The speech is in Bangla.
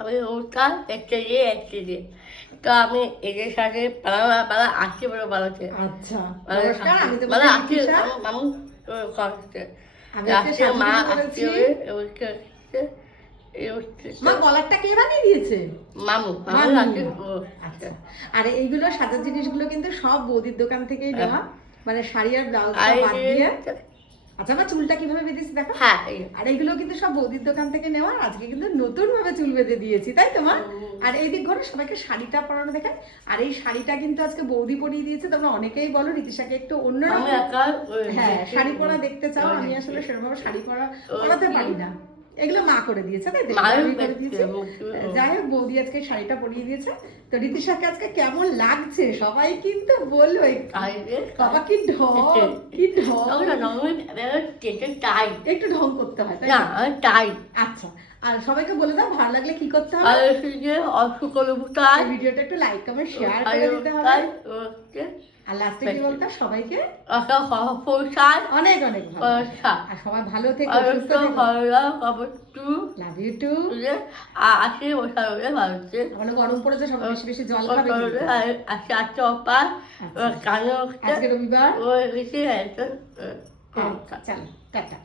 আমি উঠতাম একটা দিয়ে তো আমি এদের সাথে পালা আসতে বলে বানাতে আচ্ছা নমস্কার, আমি মানে তোমাদের আসতে রিতিশা। মামু করতে আমি আজকে আসতে মা সাজুগুজু আসতে করেছি। মা কলারটা কে বানিয়ে দিয়েছে? মামু মামু মামি। আসতে আচ্ছা, আর এইগুলো সাজার জিনিসগুলো কিন্তু সব বৌদির দোকান থেকেই নেওয়া, মানে শাড়ি আর ব্লাউজটা বাদ দিয়ে। আচ্ছা, আমার চুলটা কিভাবে বেঁধেছি দেখো। হ্যাঁ আর এইগুলো কিন্তু সব বৌদির দোকান থেকে নেওয়া। আজকে কিন্তু নতুন ভাবে চুল বেঁধে দিয়েছি, তাই তো মা? আর এই দিক ঘরে সবাইকে শাড়িটা পরানো দেখায়। আর এই শাড়িটা কিন্তু আজকে বৌদি পরিয়ে দিয়েছে। তোমরা অনেকেই বলো রিতিশাকে একটু অন্যরকম হ্যাঁ শাড়ি পরা দেখতে চাও। আমি আসলে সেরকম শাড়ি পরাতে পারি না, এগুলো মা করে দিয়েছে, তাই তো? আমি করে দিয়েছি। যাই হোক, বৌদি আজকে শাড়িটা পরিয়ে দিয়েছে। তো রিতিশাকে আজকে কেমন লাগছে সবাই কিন্তু বললো। বাবা কি ঢং, কি ঢং! একটু ঢং করতে হয়, তাই না? আচ্ছা, আর সবাইকে বলে দাও ভালো লাগলে কি করতে হবে। ভিডিওটা একটু লাইক কমেন্ট শেয়ার করে দিতে হবে। আর লাস্টে কি বলতে হবে সবাইকে? অনেক অনেক ভালো। আর সবাই ভালো থেকো, সুস্থ থেকো। Love you too. মানে গরম পড়েছে, সবাই বেশি বেশি জল খাবে কিন্তু। আজকে রবিবার। চলো টাটা।